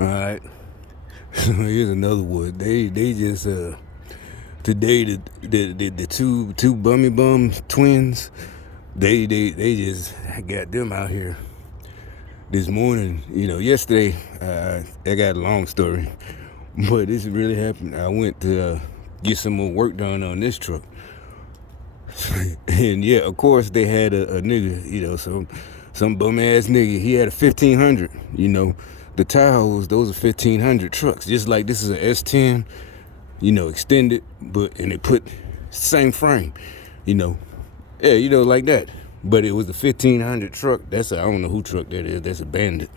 All right. Here's another one. They just today the two bummy bum twins. They just got them out here this morning. Yesterday. I got a long story, but this really happened. I went to get some more work done on this truck. And yeah, of course they had a nigga, some bum ass nigga. He had a 1500. The Tahoes, those are 1500 trucks. Just like this is a S10, extended, and they put same frame, yeah, like that. But it was the 1500 truck. I don't know who truck that is. That's a Bandit.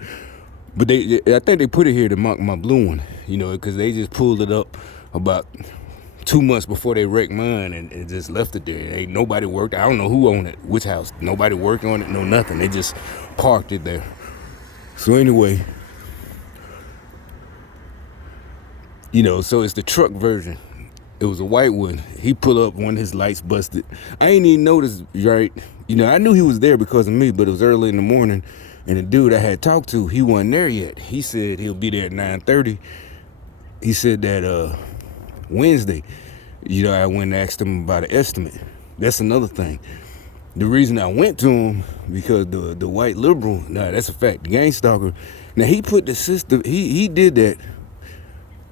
But I think they put it here to mock my blue one, because they just pulled it up about 2 months before they wrecked mine and just left it there. Ain't nobody worked. I don't know who owned it, which house. Nobody worked on it, no nothing. They just parked it there. So anyway, so it's the truck version. It was a white one. He pulled up, one of his lights busted. I ain't even noticed, right? I knew he was there because of me, but it was early in the morning, and the dude I had talked to, he wasn't there yet. He said he'll be there at 9:30. He said that Wednesday, I went and asked him about an estimate. That's another thing. The reason I went to him, because the white liberal, that's a fact, the gang stalker, now he put the system, he did that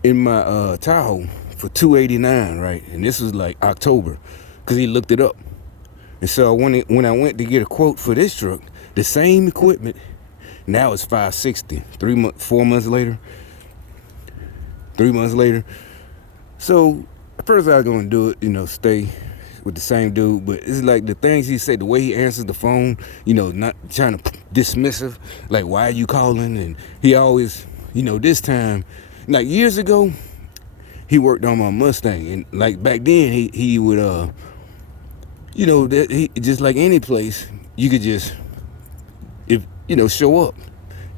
in my Tahoe for $289, right? And this was like October, because he looked it up. And so when I went to get a quote for this truck, the same equipment, now it's $560. 4 months later, 3 months later. So at first I was gonna do it, stay with the same dude, but it's like the things he said, the way he answers the phone, not trying to dismissive, like, why are you calling? And he always, this time, like years ago, he worked on my Mustang, and like back then he would that he just like any place, you could just show up.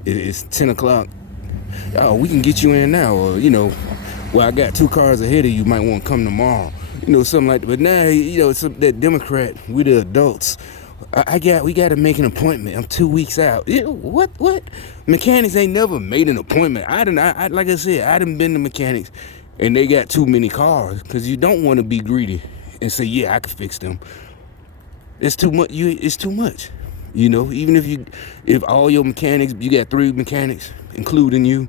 It's 10 o'clock. Oh, we can get you in now, or well, I got 2 cars ahead of you, might want to come tomorrow, something like that. But now, it's that Democrat, we the adults. We got to make an appointment. I'm 2 weeks out. What? Mechanics ain't never made an appointment. Like I said, I done been to mechanics, and they got too many cars, because you don't want to be greedy and say, yeah, I can fix them. It's too much. It's too much. Even if all your mechanics, you got 3 mechanics, including you,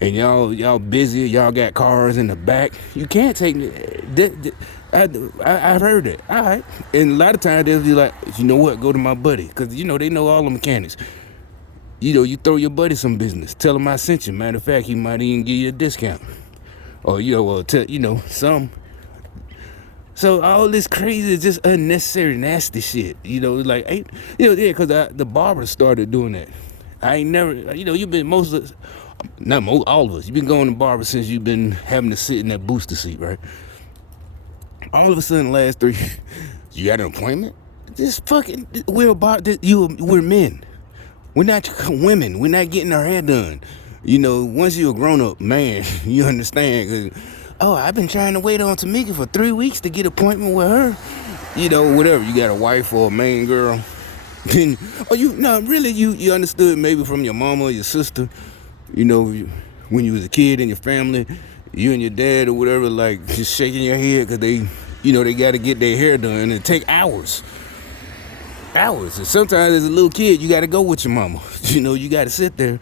and y'all busy, y'all got cars in the back, you can't take that. I've heard that. All right. And a lot of times they'll be like, you know what, go to my buddy, because they know all the mechanics. You throw your buddy some business, tell him I sent you. Matter of fact, he might even give you a discount, or some. So all this crazy is just unnecessary, nasty shit. Like, yeah, because the barbers started doing that. I ain't never, you've been all of us. You've been going to barber since you've been having to sit in that booster seat, right? All of a sudden, last 3, you got an appointment? We're men. We're not women. We're not getting our hair done. Once you're a grown-up man, you understand. I've been trying to wait on Tamika for 3 weeks to get an appointment with her. Whatever. You got a wife or a main girl. You understood maybe from your mama or your sister, when you was a kid in your family, you and your dad or whatever, like, just shaking your head because they got to get their hair done, and it take hours. And sometimes as a little kid, you got to go with your mama. You got to sit there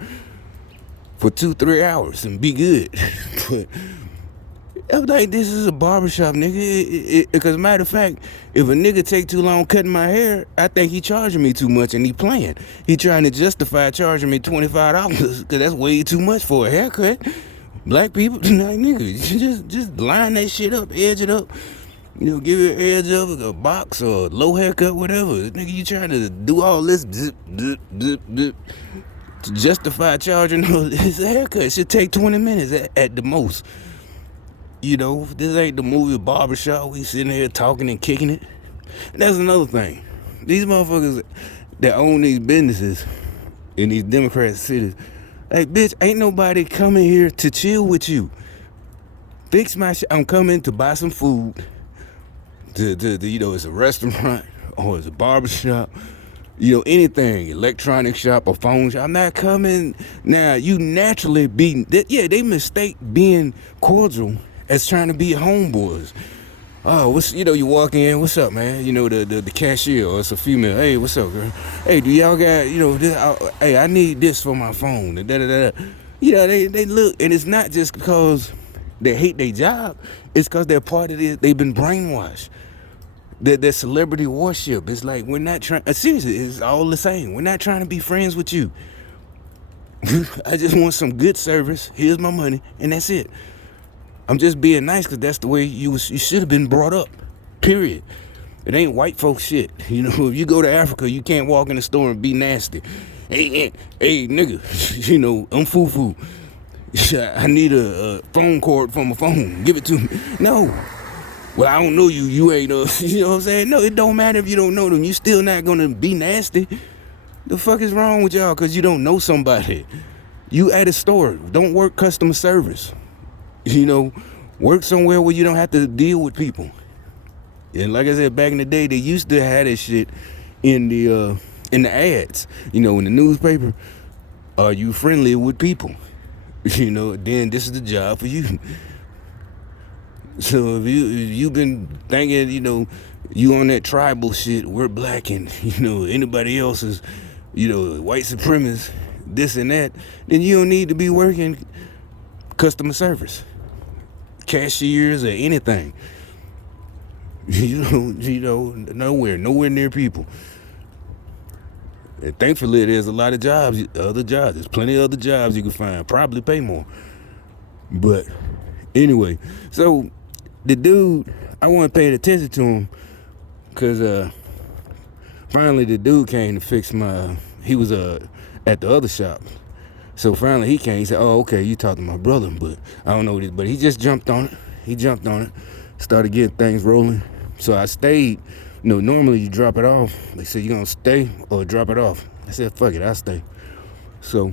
for 2-3 hours and be good. But I'm like, this is a barbershop, nigga. Because matter of fact, if a nigga take too long cutting my hair, I think he charging me too much, and he playing. He trying to justify charging me $25, because that's way too much for a haircut. Black people, like, nigga, just line that shit up, edge it up. Give it an edge of a box or a low haircut, whatever. Nigga, you trying to do all this zip, zip, zip, zip, to justify charging his haircut. It should take 20 minutes at the most. This ain't the movie Barbershop. We sitting here talking and kicking it. And that's another thing. These motherfuckers that own these businesses in these Democrat cities, like, bitch, ain't nobody coming here to chill with you. Fix my shit. I'm coming to buy some food. It's a restaurant or it's a barbershop. Anything, electronic shop or phone shop. I'm not coming. Now, you naturally they mistake being cordial as trying to be homeboys. Oh, you walk in, what's up, man? The cashier, or it's a female. Hey, what's up, girl? Hey, do y'all got, this, hey, I need this for my phone. Da, da, da, da. They look, and it's not just because they hate their job. It's because they're part of it. They've been brainwashed. That celebrity worship. It's like, we're not trying, seriously, it's all the same. We're not trying to be friends with you. I just want some good service. Here's my money, and that's it. I'm just being nice because that's the way you should have been brought up, period. It ain't white folks shit. If you go to Africa, you can't walk in the store and be nasty. Hey, nigga, I'm foo-foo. I need a phone cord for my phone. Give it to me. No. Well, I don't know you. You ain't, you know what I'm saying? No, it don't matter if you don't know them. You still not going to be nasty. The fuck is wrong with y'all because you don't know somebody? You at a store. Don't work customer service. Work somewhere where you don't have to deal with people. And like I said, back in the day, they used to have that shit in the ads, in the newspaper. Are you friendly with people? Then this is the job for you. So if you've been thinking, you on that tribal shit, we're black and, anybody else is, white supremacist, this and that, then you don't need to be working customer service, cashiers or anything. Nowhere near people. And thankfully, there's a lot of jobs, There's plenty of other jobs you can find, probably pay more. But anyway, so the dude, I wasn't paying attention to him because finally the dude came to fix he was at the other shop. So finally he came, he said, oh, okay, you talked to my brother, but I don't know this, but he just jumped on it. Started getting things rolling. So I stayed. Normally you drop it off. They said, you gonna stay or drop it off? I said, fuck it, I'll stay. So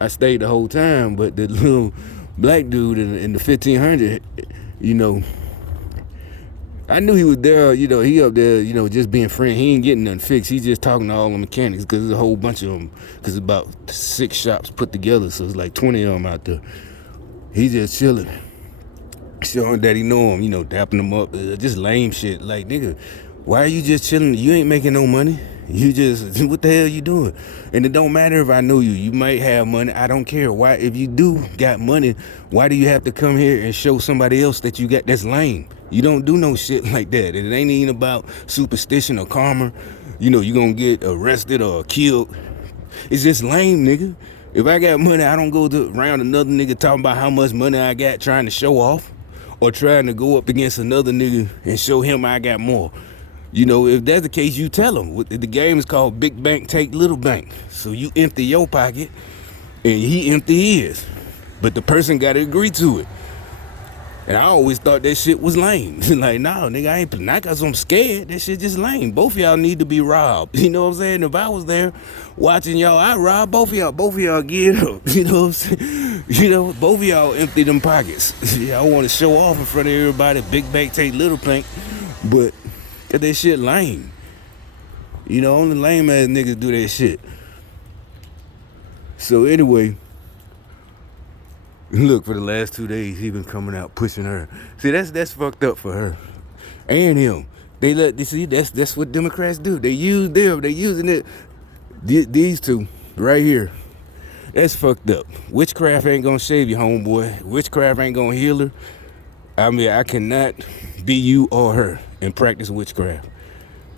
I stayed the whole time, but the little black dude in the 1500, I knew he was there, he up there, just being friend. He ain't getting nothing fixed. He's just talking to all the mechanics because there's a whole bunch of them, because it's about 6 shops put together, so it's like 20 of them out there. He's just chilling, showing that he know him, dapping him up, just lame shit. Like, nigga, why are you just chilling? You ain't making no money. You just, what the hell you doing? And it don't matter if I know you. You might have money. I don't care. Why, if you do got money, why do you have to come here and show somebody else that you got? That's lame. You don't do no shit like that. It ain't even about superstition or karma. You gonna get arrested or killed. It's just lame, nigga. If I got money, I don't go around another nigga talking about how much money I got, trying to show off, or trying to go up against another nigga and show him I got more. If that's the case, you tell him. The game is called Big Bank Take Little Bank. So you empty your pocket and he empty his. But the person got to agree to it. And I always thought that shit was lame. Like, no, nigga, I ain't, not because I'm scared. That shit just lame. Both of y'all need to be robbed. You know what I'm saying? If I was there watching y'all, I'd rob both of y'all. Both of y'all get up. You know what I'm saying? Both of y'all empty them pockets. I want to show off in front of everybody. Big Bank Take Little Bank. But that shit lame. Only lame ass niggas do that shit. So anyway, look, for the last 2 days, he been coming out pushing her. See, that's fucked up for her and him. That's what Democrats do. They use them. They using it. These two right here. That's fucked up. Witchcraft ain't gonna save you, homeboy. Witchcraft ain't gonna heal her. I mean, I cannot be you or her and practice witchcraft.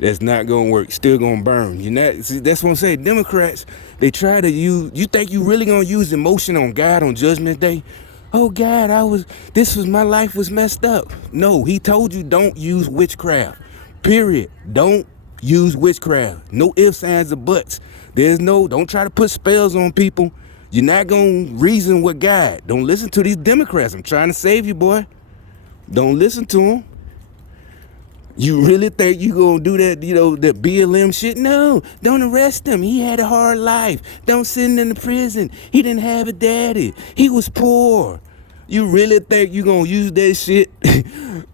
That's not gonna work. Still gonna burn. See, that's what I'm saying. Democrats, they try to use. You think you really gonna use emotion on God on Judgment Day? Oh God, my life was messed up. No, he told you don't use witchcraft. Period. Don't use witchcraft. No ifs, ands, or buts. Don't try to put spells on people. You're not gonna reason with God. Don't listen to these Democrats. I'm trying to save you, boy. Don't listen to them. You really think you gonna do that, that BLM shit? No, don't arrest him. He had a hard life. Don't send him to prison. He didn't have a daddy. He was poor. You really think you gonna use that shit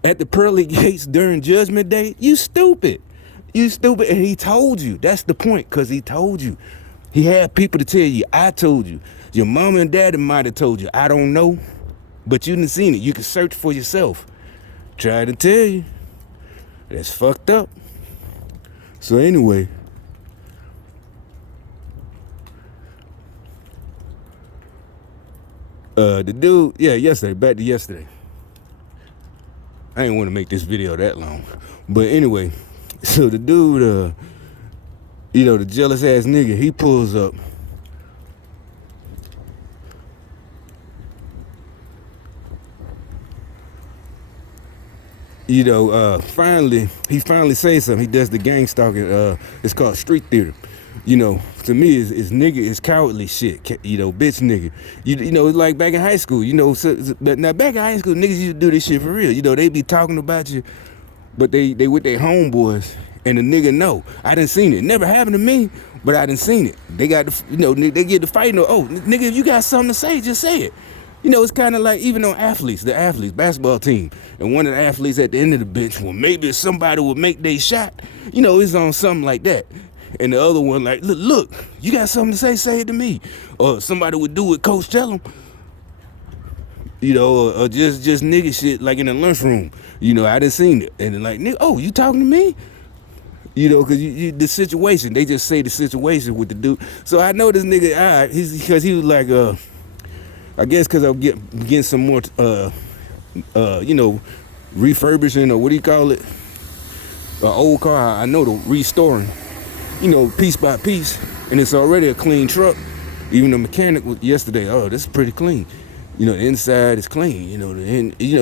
at the pearly gates during Judgment Day? You stupid. You stupid. And he told you. That's the point, because he told you. He had people to tell you, I told you. Your mama and daddy might have told you. I don't know. But you didn't seen it. You can search for yourself. Try to tell you. That's fucked up. So anyway. The dude, yesterday, back to yesterday. I didn't want to make this video that long. But anyway, so the dude, the jealous ass nigga, he pulls up. He finally says something. He does the gang stalking. It's called street theater. To me, it's nigga, it's cowardly shit. Bitch nigga. It's like back in high school. Now back in high school, niggas used to do this shit for real. They be talking about you, but they with their homeboys, and the nigga know. I done seen it. Never happened to me, but I done seen it. They got they get to fighting. Oh, nigga, if you got something to say, just say it. It's kind of like even on the athletes, basketball team, and one of the athletes at the end of the bench, well, maybe if somebody would make their shot, it's on something like that. And the other one, like, look, you got something to say it to me. Or somebody would do what coach tell them. Or just nigga shit, like in the lunchroom. I done seen it. And then like, nigga, oh, you talking to me? Because the situation, they just say the situation with the dude. So I know this nigga, all right, because he was like, I guess because I'm getting some more, refurbishing, or what do you call it? An old car, I know, the restoring, piece by piece. And it's already a clean truck. Even the mechanic was yesterday, oh, this is pretty clean. The inside is clean,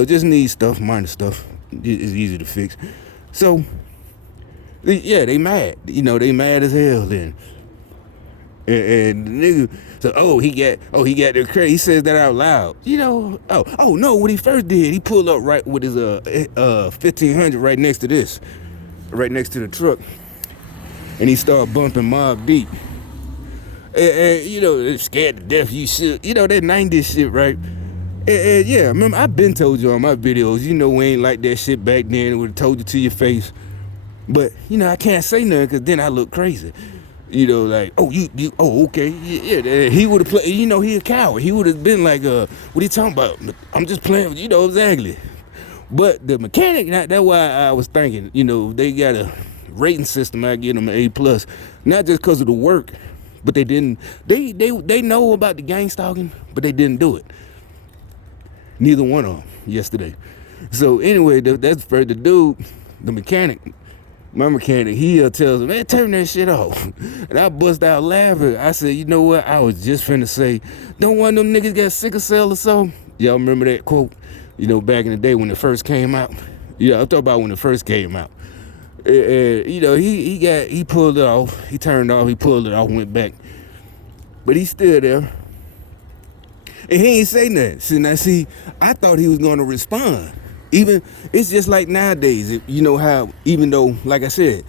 just needs stuff, minor stuff. It's easy to fix. So, yeah, they mad. They mad as hell then. And the nigga said, he got their credit. He says that out loud. No, what he first did, he pulled up right with his 1500 right next to the truck. And he started bumping Mobb Deep. And they're scared to death, you should. That 90s shit, right? And yeah, remember, I've been told you on my videos, we ain't like that shit back then. It would have told you to your face. But, I can't say nothing because then I look crazy. Like, okay, yeah. He would have played, he a coward. He would have been like, what are you talking about? I'm just playing with, exactly. But the mechanic, that's why I was thinking, they got a rating system, I give them an A+. Not just because of the work, but they didn't, they know about the gang stalking, but they didn't do it. Neither one of them yesterday. So anyway, that's for the dude, the mechanic. My mechanic, he tells him, man, turn that shit off. And I bust out laughing. I said, you know what? I was just finna say, don't one of them niggas got sickle cell or something? Y'all remember that quote? Back in the day when it first came out? I'm talking about when it first came out. He pulled it off. He turned off. He pulled it off, went back. But he's still there. And he ain't say nothing. See, I thought he was going to respond. Even, it's just like nowadays, how, even though, like I said,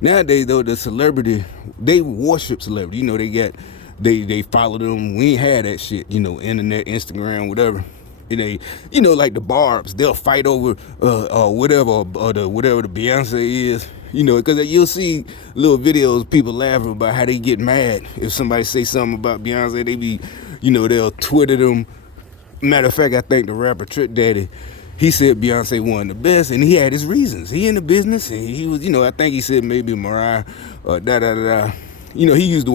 nowadays, though, the celebrity, they worship celebrity. They follow them. We ain't had that shit, internet, Instagram, whatever. Like the Barbs, they'll fight over, whatever, or whatever the Beyonce is, because you'll see little videos, people laughing about how they get mad. If somebody say something about Beyonce, they be, they'll Twitter them. Matter of fact, I think the rapper Trick Daddy, he said Beyonce wasn't the best, and he had his reasons. He in the business, and he was, I think he said maybe Mariah, he used the